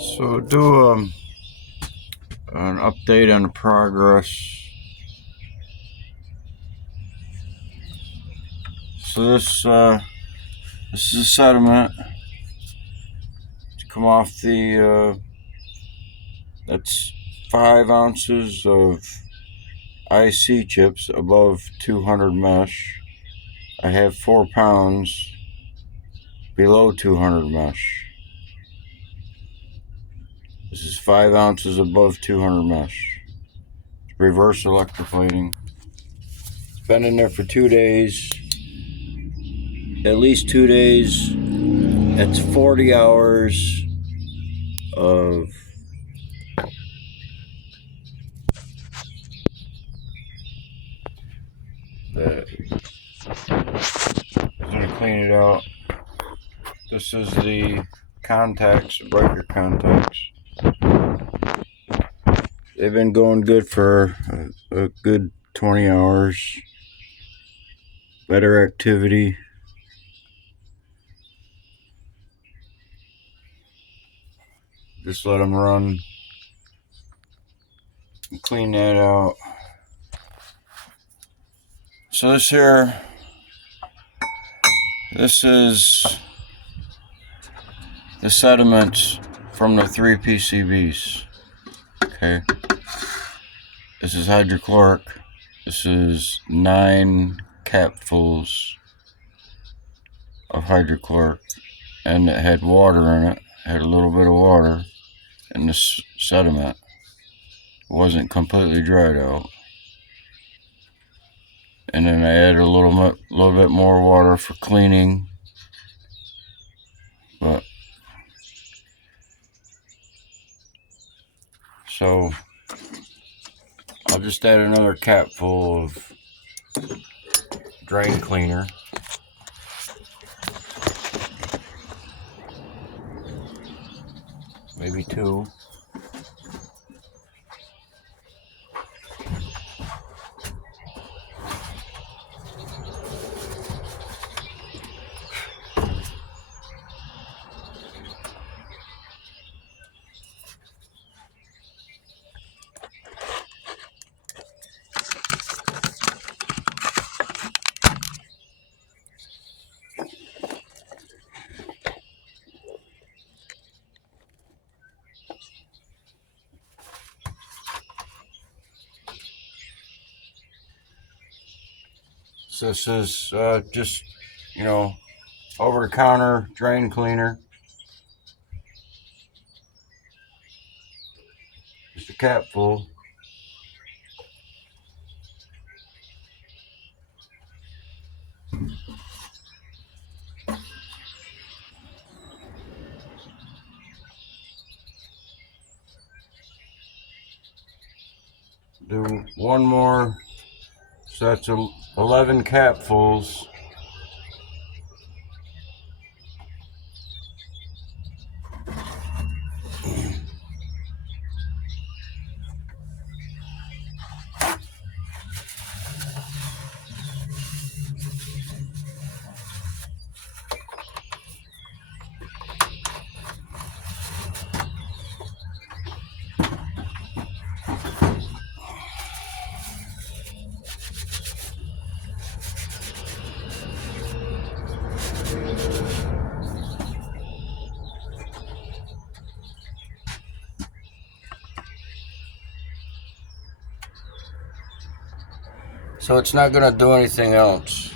So do an update on the progress. So this is a sediment to come off the that's 5 ounces of IC chips above 200 mesh. I have 4 pounds below 200 mesh. This is 5 ounces above 200 mesh. Reverse electroplating. It's been in there for 2 days. At least 2 days. That's 40 hours of that. I'm going to clean it out. This is the contacts, breaker contacts. They've been going good for a good 20 hours. Better activity. Just let them run. Clean that out. So this is the sediments from the 3 PCBs. Okay. This is hydrochloric. This is 9 capfuls of hydrochloric, and it had water in it. Had a little bit of water in this sediment. It wasn't completely dried out. And then I added a little bit more water for cleaning. But so I'll just add another capful of drain cleaner. Maybe 2. So this is just, over-the-counter drain cleaner. Just a capful. Do one more. So that's 11 capfuls. So it's not going to do anything else.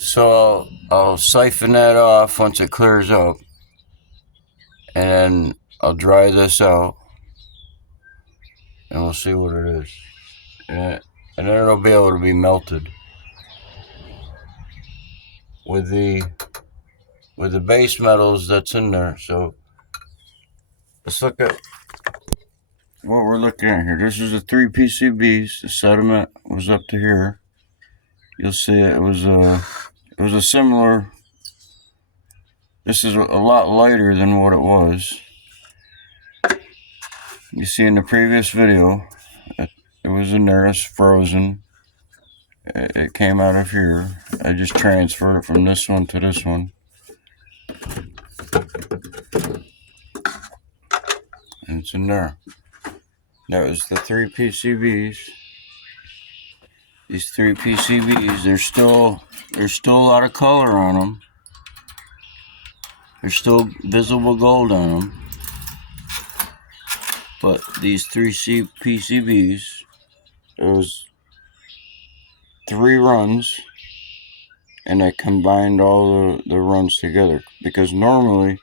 So I'll siphon that off once it clears up, and then I'll dry this out, and we'll see what it is. And then it'll be able to be melted with the with the base metals that's in there. So let's look at what we're looking at here. This is the 3 PCBs. The sediment was up to here. You'll see it was a similar. This is a lot lighter than what it was. You see in the previous video, it was in there. It's frozen. It came out of here. I just transferred it from this one to this one. And it's in there. That was the 3 PCBs. These 3 PCBs, there's still a lot of color on them. There's still visible gold on them. But these 3 PCBs, there was 3 runs, and I combined all the runs together. Because normally,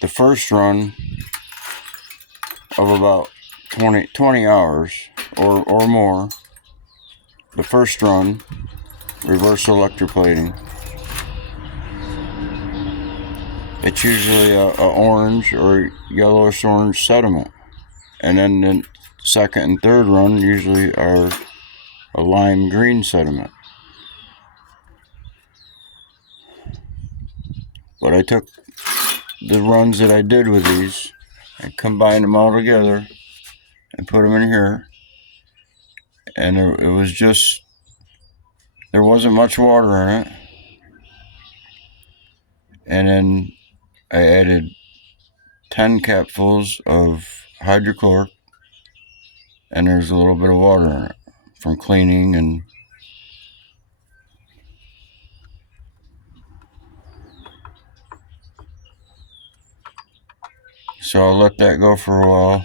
the first run of about 20 hours or more, the first run, reverse electroplating, it's usually a orange or yellowish orange sediment. And then the second and third run usually are a lime green sediment. But I took the runs that I did with these and combined them all together and put them in here. And it was just, there wasn't much water in it. And then I added 10 capfuls of hydrochloric, and there's a little bit of water in it from cleaning. And so I'll let that go for a while.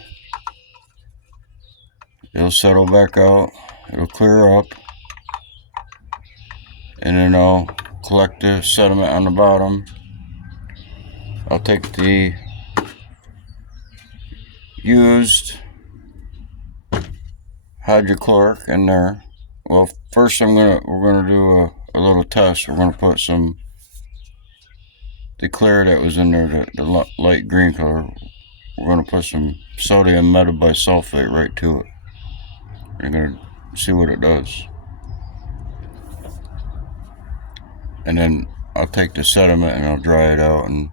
It'll settle back out, it'll clear up, and then I'll collect the sediment on the bottom. I'll take the used hydrochloric in there. Well, first we're gonna do a little test. We're gonna put the clear that was in there, the light green color. We're gonna put some sodium metabisulfate right to it. We're gonna see what it does. And then I'll take the sediment and I'll dry it out and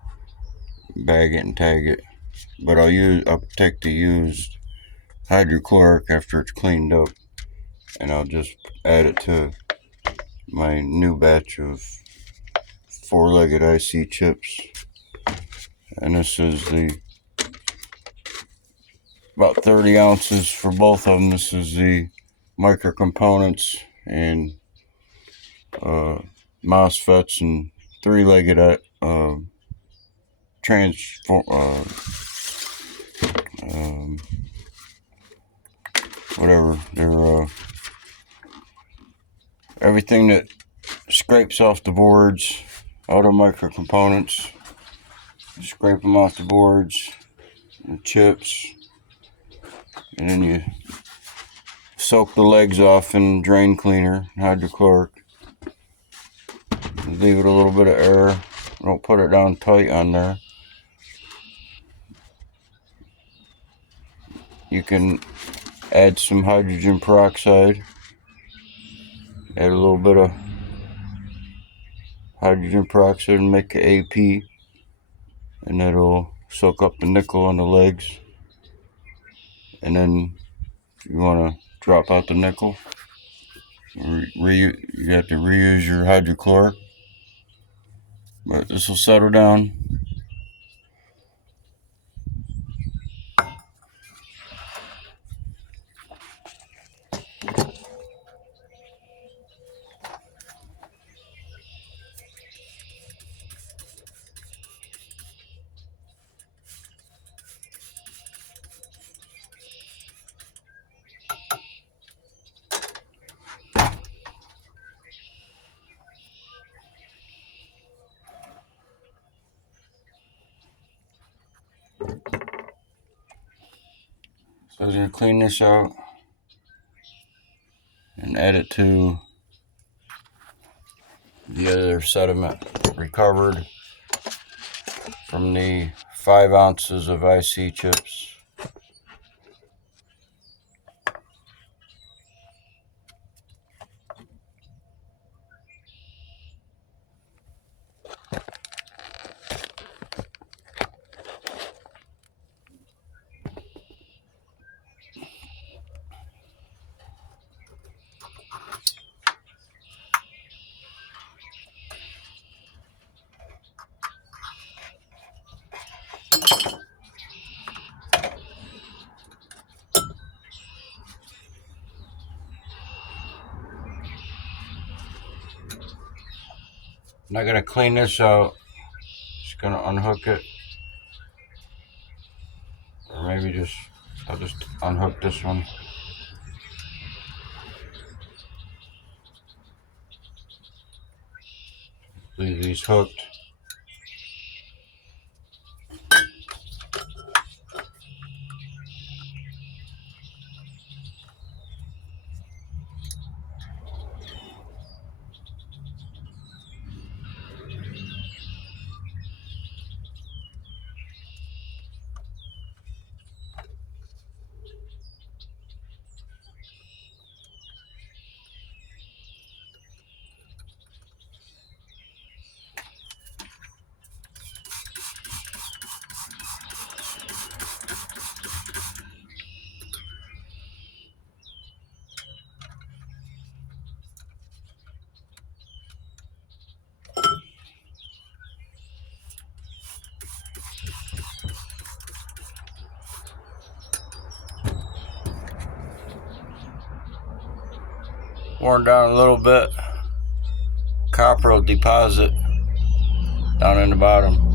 bag it and tag it. But I'll take the used hydrochloric after it's cleaned up, and I'll just add it to my new batch of 4-legged IC chips. And this is about 30 ounces for both of them. This is the micro components and MOSFETs and 3-legged whatever. They're everything that scrapes off the boards, all the micro components. Scrape them off the boards, the chips, and then you soak the legs off in drain cleaner, hydrochloric. Leave it a little bit of air. Don't put it down tight on there. You can add some hydrogen peroxide. Add a little bit of hydrogen peroxide and make an AP, and that'll soak up the nickel on the legs. And then if you want to drop out the nickel, you have to reuse your hydrochloric. But this will settle down. So I'm going to clean this out and add it to the other sediment recovered. from the 5 ounces of IC chips. I'm not gonna clean this out. Just gonna unhook it, or maybe I'll just unhook this one. Leave these hooked. Worn down a little bit. Copper will deposit down in the bottom.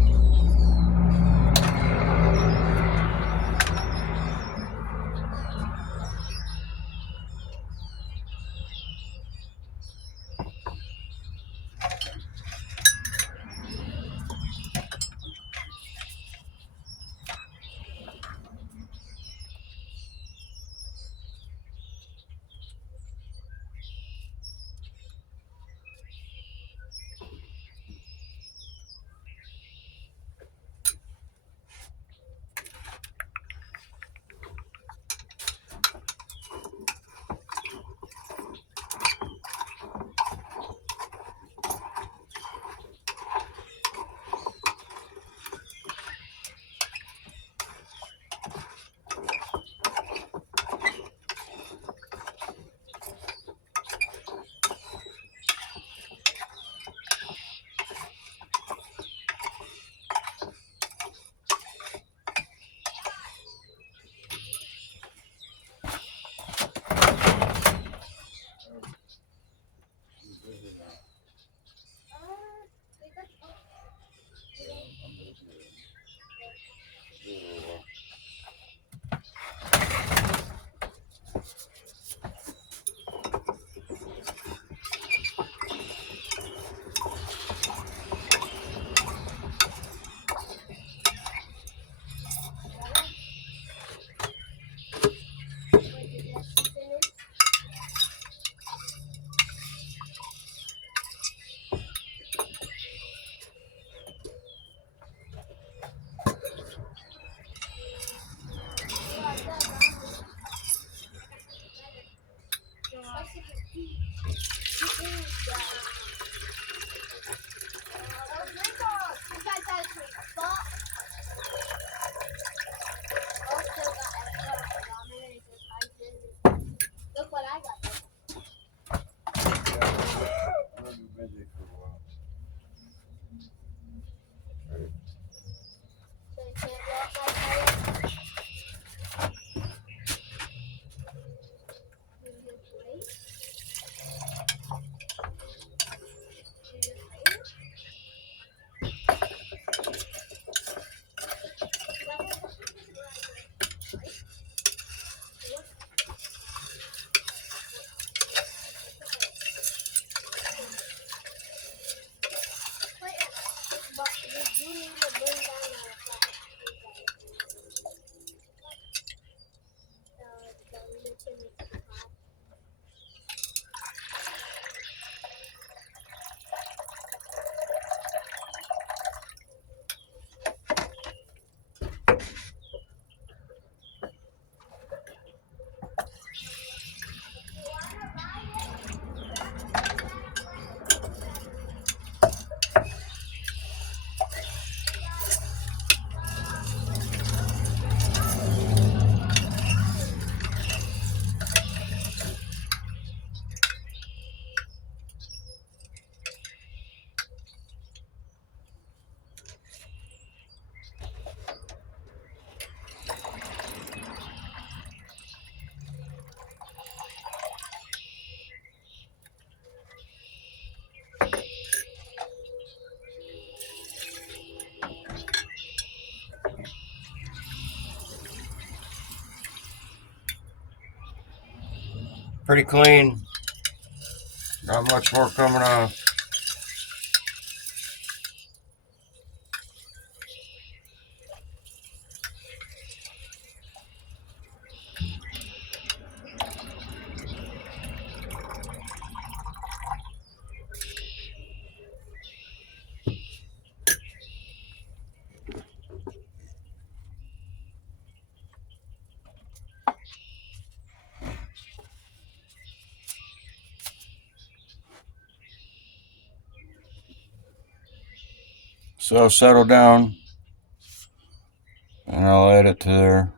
Pretty clean. Not much more coming off. So settle down, and I'll add it to there.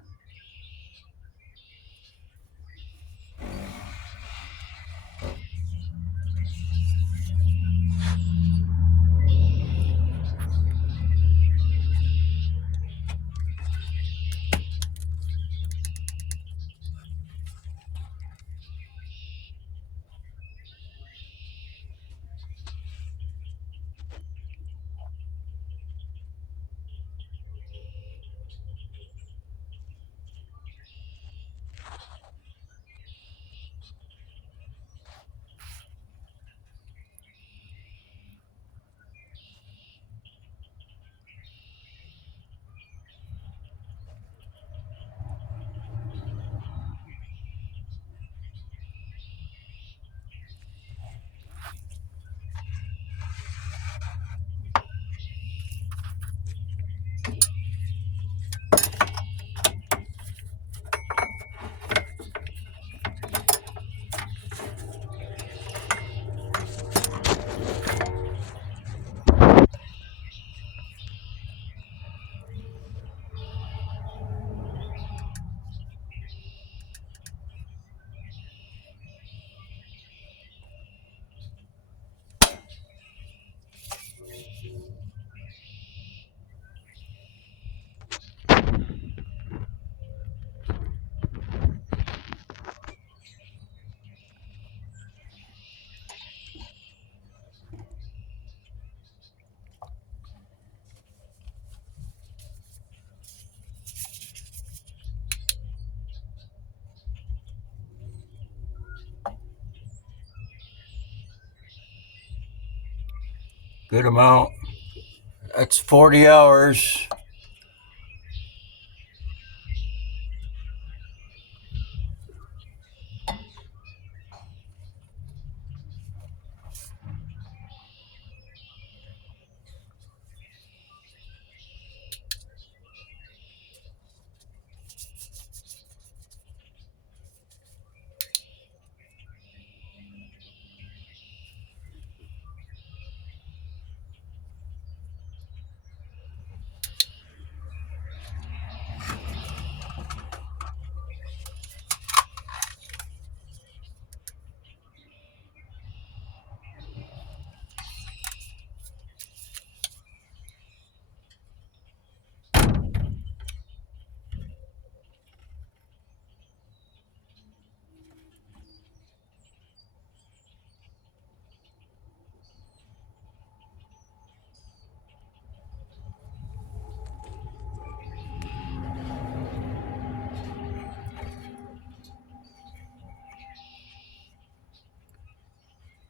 Good amount. That's 40 hours.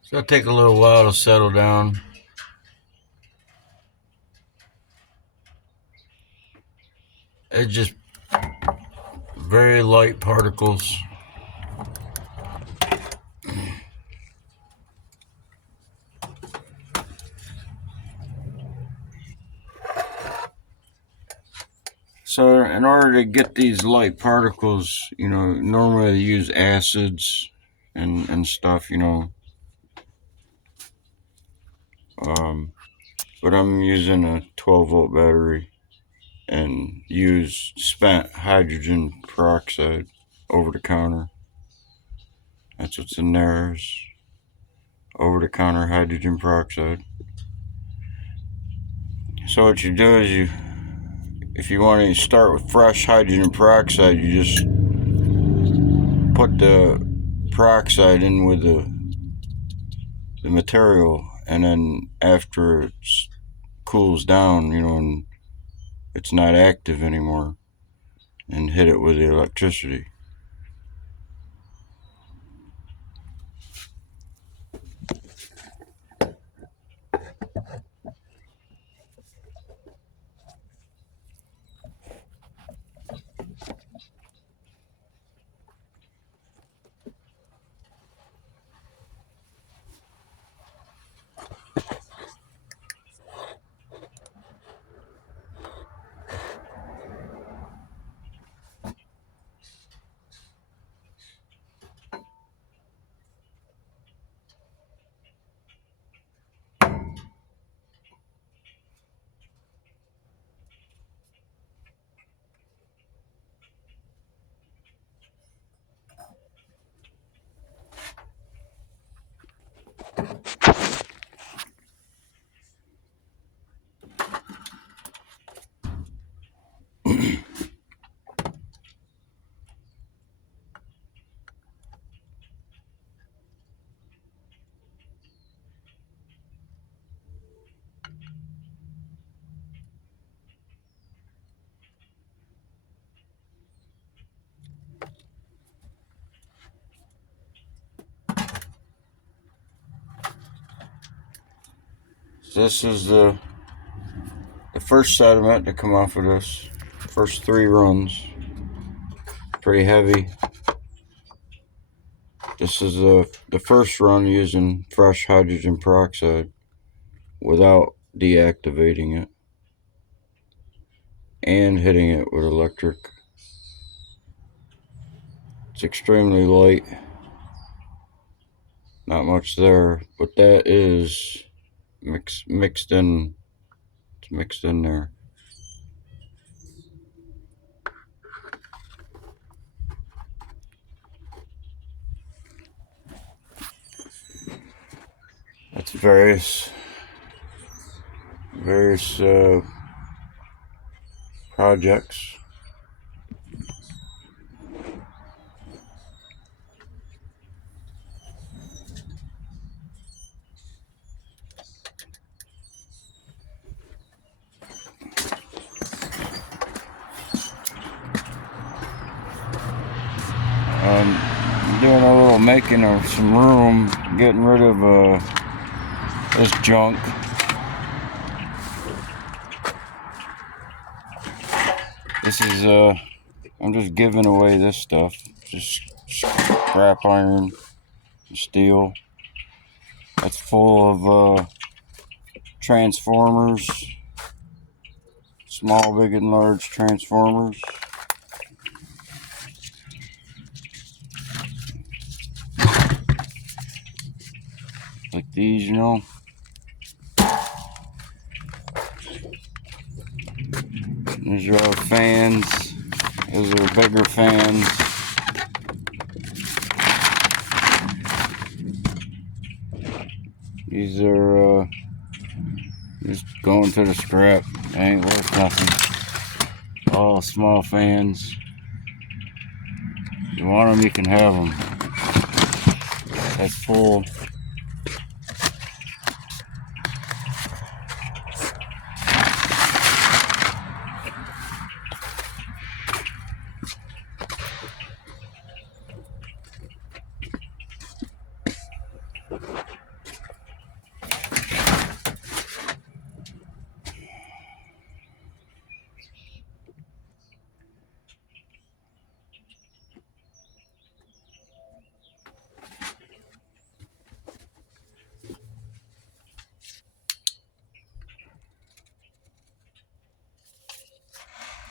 So it'll take a little while to settle down. It's just very light particles. So in order to get these light particles, normally they use acids and stuff, but I'm using a 12-volt battery and use spent hydrogen peroxide over the counter. That's what's in there, is over the counter hydrogen peroxide. So what you do is if you want to start with fresh hydrogen peroxide, you just put the peroxide in with the material, and then after it cools down, and it's not active anymore, and hit it with the electricity. So this is the first sediment to come off of this. First 3 runs. Pretty heavy. This is the first run using fresh hydrogen peroxide without deactivating it and hitting it with electric. It's extremely light. Not much there, but that is mixed in. It's mixed in there. That's various projects. Doing a little making of some room, getting rid of this junk. This is I'm just giving away this stuff, just scrap iron, steel. That's full of transformers, small, big, and large transformers. Like these, you know. These are all fans. Those are bigger fans. These are just going to the scrap. They ain't worth nothing. All small fans. If you want them, you can have them. That's full.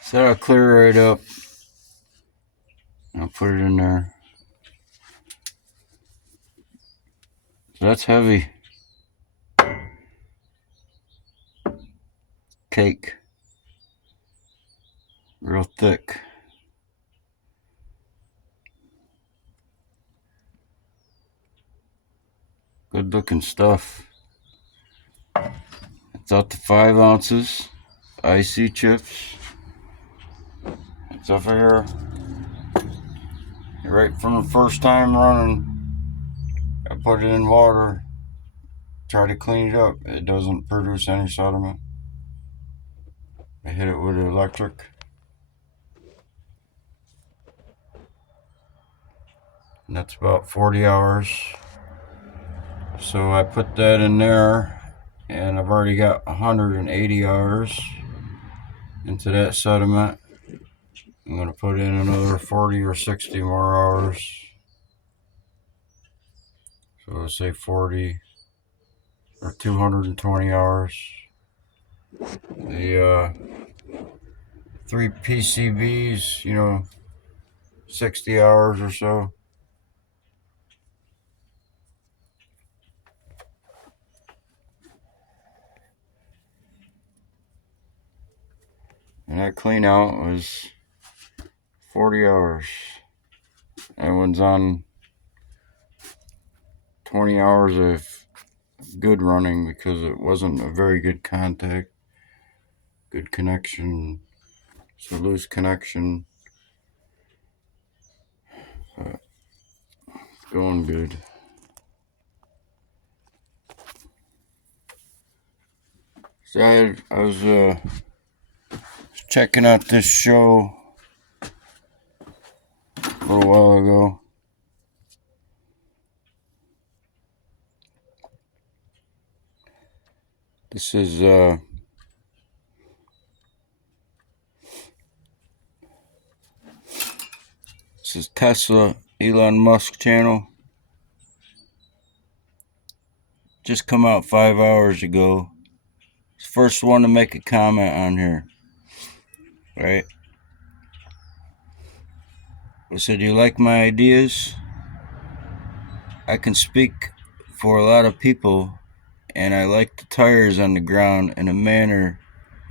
So I'll clear it right up. I'll put it in there. So that's heavy. Cake. Real thick. Good looking stuff. It's up to 5 ounces. IC chips. It's over here. Right from the first time running, I put it in water. Try to clean it up. It doesn't produce any sediment. I hit it with electric. And that's about 40 hours. So I put that in there, and I've already got 180 hours into that sediment. I'm going to put in another 40 or 60 more hours. So let's say 40 or 220 hours. The 3 PCBs, you know, 60 hours or so. And that clean out was 40 hours. That one's on 20 hours of good running because it wasn't a very good contact. Good connection. So loose connection. Going good. So I was checking out this show a little while ago. This is Tesla Elon Musk channel. Just come out 5 hours ago. First one to make a comment on here. Right? I said, you like my ideas? I can speak for a lot of people, and I like the tires on the ground in a manner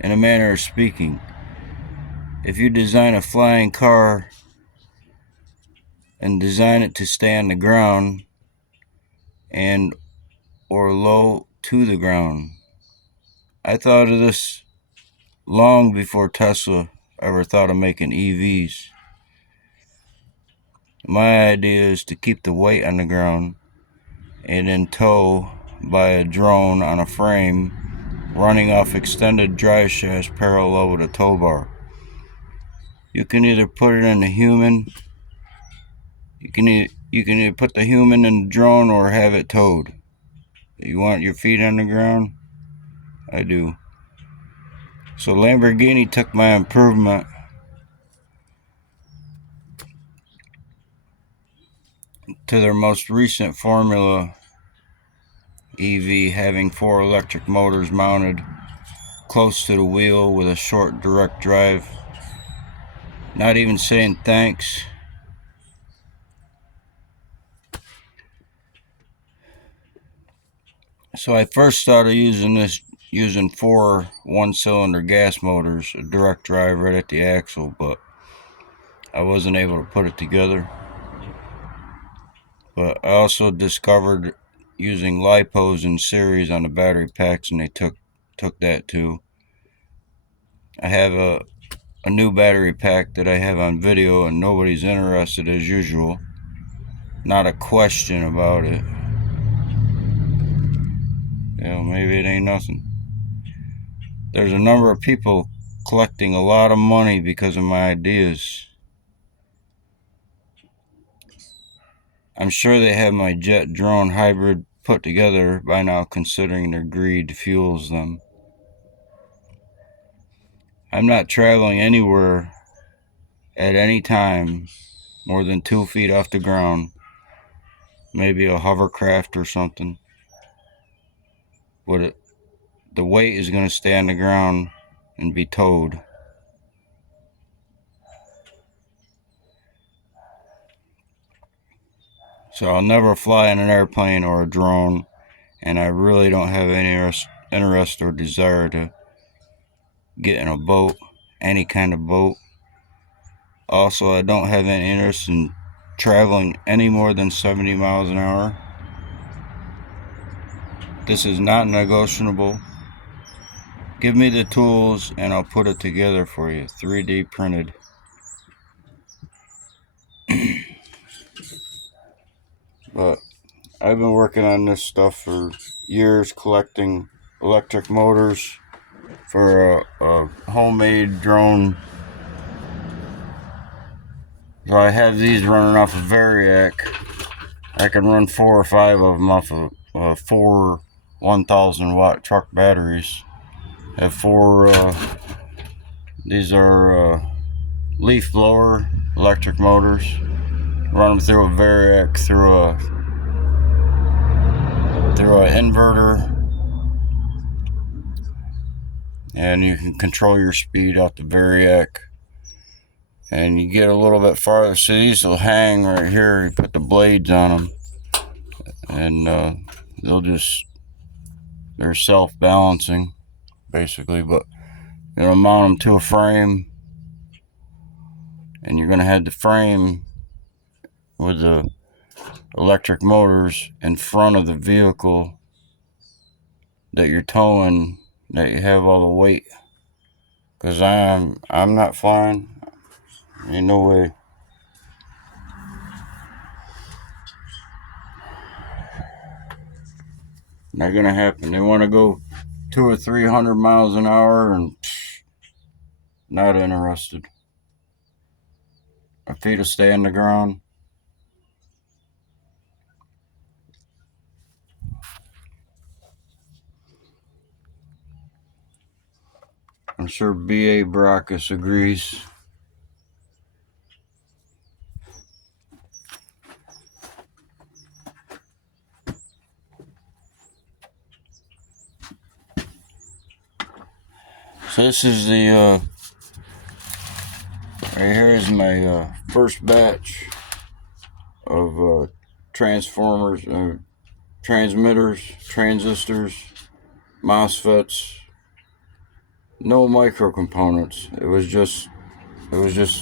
of speaking. If you design a flying car and design it to stay on the ground and or low to the ground. I thought of this long before Tesla ever thought of making EVs. My idea is to keep the weight on the ground and in tow by a drone on a frame running off extended drive shafts parallel with a tow bar. You can either put it in the human, you can either put the human in the drone or have it towed. You want your feet on the ground? I do. So Lamborghini took my improvement to their most recent Formula EV, having 4 electric motors mounted close to the wheel with a short direct drive. Not even saying thanks. So I first started using 4 one-cylinder gas motors, a direct drive right at the axle, but I wasn't able to put it together. But I also discovered using lipos in series on the battery packs, and they took that too. I have a new battery pack that I have on video, and nobody's interested as usual. Not a question about it. Maybe it ain't nothing. There's a number of people collecting a lot of money because of my ideas. I'm sure they have my jet drone hybrid put together by now, considering their greed fuels them. I'm not traveling anywhere at any time more than 2 feet off the ground. Maybe a hovercraft or something. The weight is going to stay on the ground and be towed. So I'll never fly in an airplane or a drone, and I really don't have any interest or desire to get in a boat, any kind of boat. Also, I don't have any interest in traveling any more than 70 miles an hour. This is not negotiable. Give me the tools and I'll put it together for you, 3D printed. But I've been working on this stuff for years, collecting electric motors for a homemade drone. So I have these running off a Variac. I can run 4 or 5 of them off of 4 1,000 watt truck batteries. I have 4, these are leaf blower electric motors. Run them through a Variac, through an inverter, and you can control your speed out the Variac. And you get a little bit farther, so these will hang right here. You put the blades on them, and they're self-balancing basically, but you're gonna mount them to a frame, and you're gonna have the frame with the electric motors in front of the vehicle that you're towing, that you have all the weight. Because I'm not flying. Ain't no way. Not gonna happen. They want to go 200 or 300 miles an hour, and not interested. My feet will stay on the ground. I'm sure B.A. Baracus agrees. So this is the, right here is my first batch of transformers, transmitters, transistors, MOSFETs. No micro components. It was just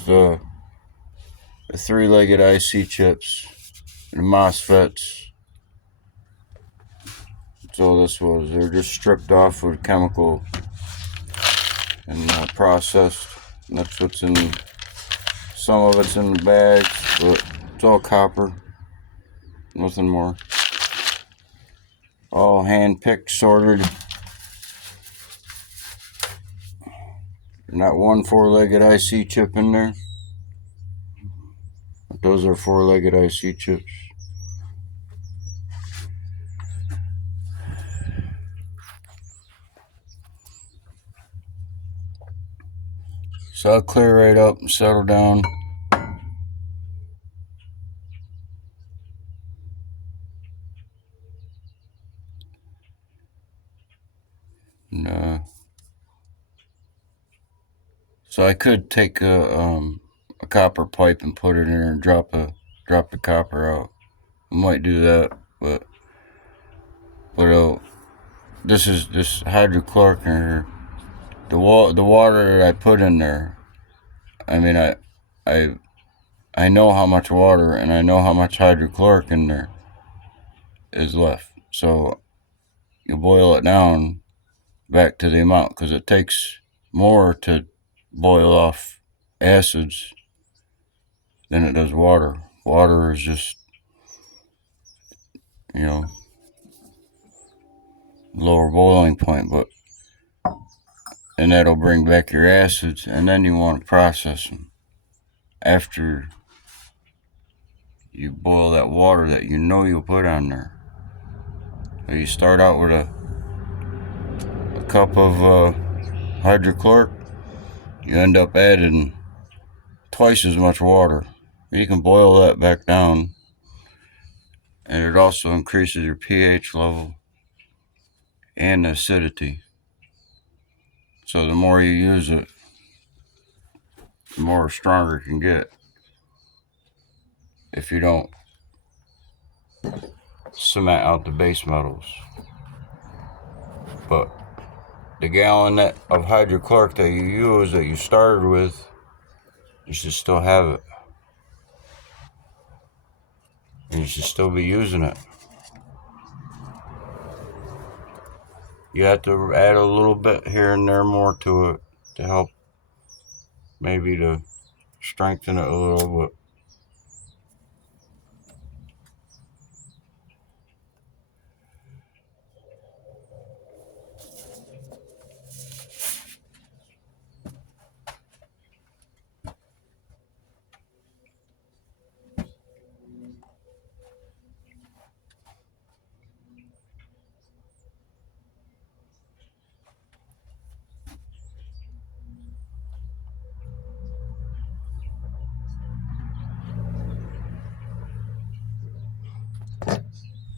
the three-legged IC chips and MOSFETs. That's all this was. They were just stripped off with chemical and processed. And that's what's in. Some of it's in the bags, but it's all copper. Nothing more. All hand-picked, sorted. Not one four-legged IC chip in there. But those are four-legged IC chips. So I'll clear right up and settle down. And, so I could take a copper pipe and put it in there and drop the copper out. I might do that, but this hydrochloric in here, the water that I put in there. I mean, I know how much water and I know how much hydrochloric in there is left. So you boil it down back to the amount, because it takes more to boil off acids than it does water. Water is just, lower boiling point, and that'll bring back your acids, and then you want to process them after you boil that water that you'll put on there. So you start out with a cup of hydrochloric. You end up adding twice as much water. You can boil that back down, and it also increases your pH level and the acidity. So the more you use it, the more stronger it can get if you don't cement out the base metals. But the gallon of hydrochloric that you started with, you should still have it. And you should still be using it. You have to add a little bit here and there more to it to help, maybe to strengthen it a little bit.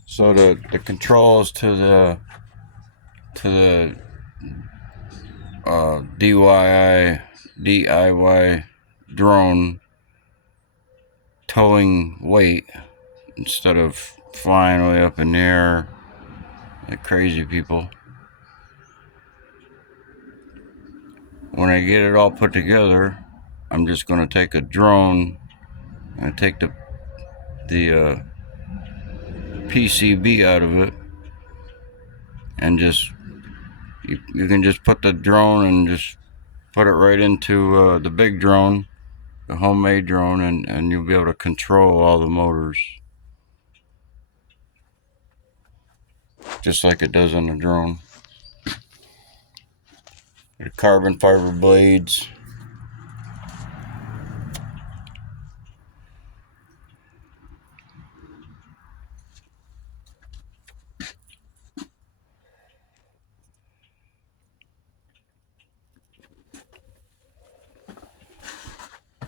So the controls to the DIY drone towing weight, instead of flying way up in the air like crazy people. When I get it all put together, I'm just going to take a drone and take the PCB out of it, and just you can just put the drone and just put it right into the big drone, the homemade drone, and you'll be able to control all the motors just like it does on the drone. The carbon fiber blades.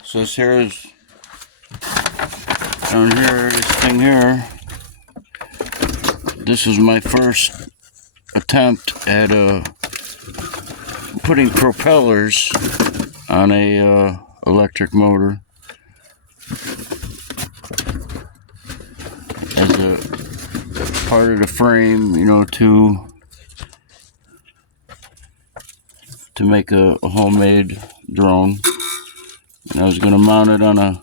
So this here is down here, this thing here. This is my first attempt at putting propellers on a electric motor as a part of the frame, you know, to make a homemade drone. And I was going to mount it on a,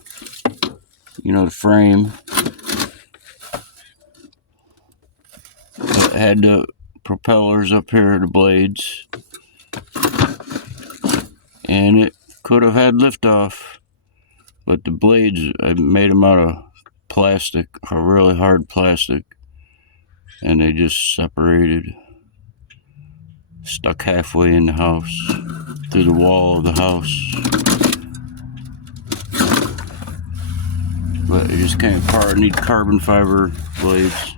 you know, the frame. It had the propellers up here, the blades, and it could have had liftoff, but the blades, I made them out of plastic, a really hard plastic, and they just separated, stuck halfway in the house, through the wall of the house. But it just came apart. I need carbon fiber blades.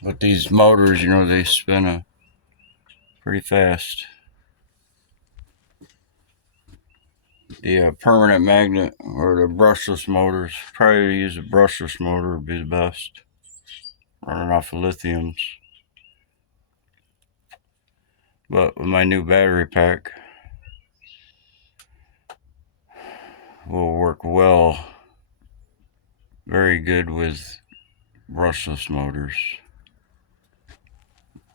But these motors, you know, they spin pretty fast. The permanent magnet or the brushless motors, probably use a brushless motor would be the best. Running off of lithiums. But with my new battery pack, will work well, very good with brushless motors.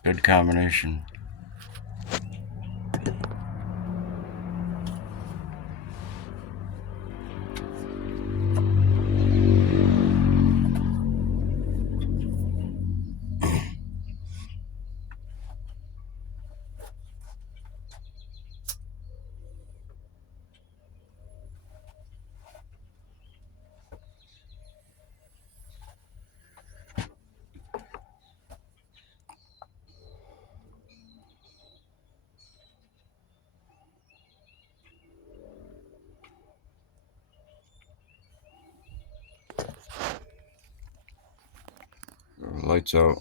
Good combination. Lights out.